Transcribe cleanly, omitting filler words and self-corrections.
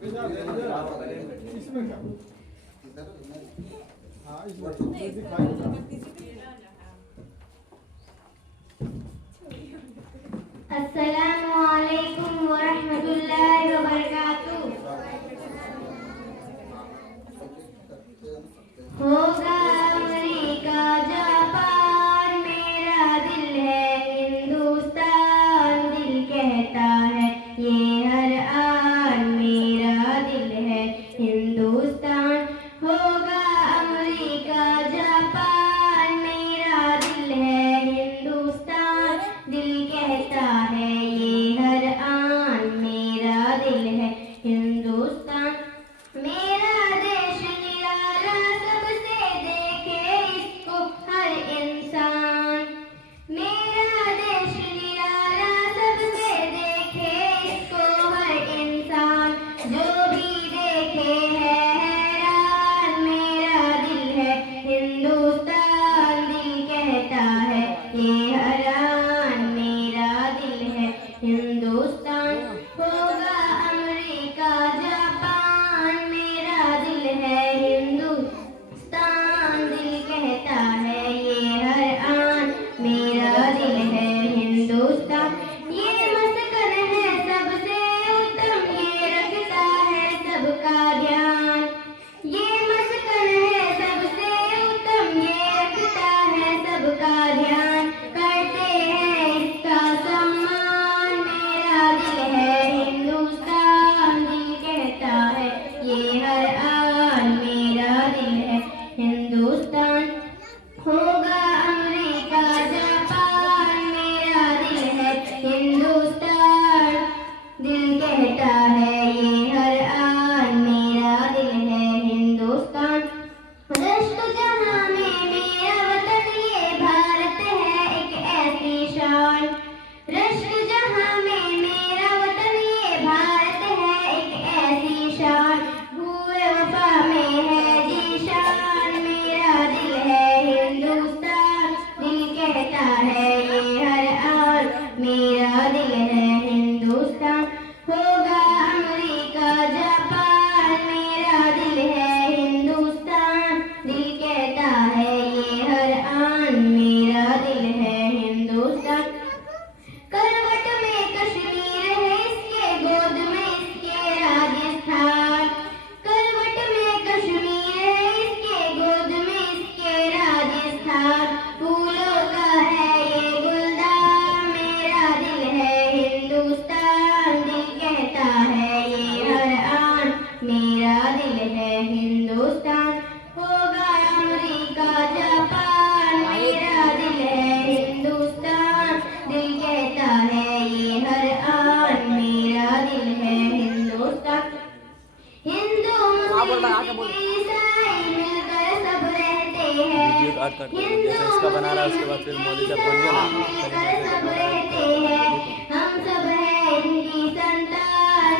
इसमें क्या? हाँ इसमें दिखाई। अस्सलामु अलैकुम वरहमतुल्लाहि वबरकातुहू। होगा अमेरिका जापान मेरा दिल है हिंदुस्तान, दिल कहता है ये हर आन मेरा दिल है हिंदुस्तान। होगा अमेरिका जापान मेरा दिल है हिंदुस्तान, दिल कहता है ये हर आन मेरा दिल है हिंदुस्तान। मेरा देश निराला सबसे देखे इसको हर इंसान, मेरा देश निराला सबसे देखे इसको हर इंसान, जो भी देखे है हैरान मेरा दिल है हिंदुस्तान, दिल कहता है ये हरान मेरा दिल है हिंदुस्तान। होगा अमेरिका जापान मेरा दिल है हिंदुस्तान, दिल कहता है ये हर आन मेरा दिल है हिंदुस्तान। ये मस्कन है सबसे उत्तम, ये रखता है सबका ध्यान, ये मस्कन है सबसे उत्तम, ये रखता है सबका ध्यान, करते हैं इसका सम्मान मेरा दिल है हिंदुस्तान, दिल कहता है ये हर आन मेरा दिल है हिंदुस्तान। होगा अमेरिका जापान मेरा दिल है हिंदुस्तान, दिल कहता है ये हर आन मेरा दिल है हिंदुस्तान। रश्क जहां में मेरा वतन ये भारत है एक ऐसी शान, रश्क जहां में मेरा वतन ये भारत है एक ऐसी शान, हुए वफा में है जीशान मेरा दिल है हिंदुस्तान, दिल कहता है ये हर आन मेरा दिल है हिंदुस्तान। होगा अमेरिका जापान मेरा दिल है हिंदुस्तान, दिल कहता है ये हर आन मेरा दिल है हिंदुस्तान। करवट में कश्मीर है इसके गोद में इसके राजस्थान, करवट में कश्मीर है इसके गोद में इसके राजस्थान, फूलों का है ये गुलदान मेरा दिल है हिंदुस्तान, दिल कहता है ये हर आन मेरा दिल है हिंदुस्तान। होगा अमेरिका जापान मेरा दिल है हिंदुस्तान, दिल कहता है ये हर आन मेरा दिल है हिंदुस्तान। हिंदू मुस्लिम ईसाई मिलकर सब रहते हैं, जैसे इसका बना रहा है उसके बाद फिर मोदी साहब बोलिए ना मिलकर सब रहते हैं, हम सब है इनकी संतान।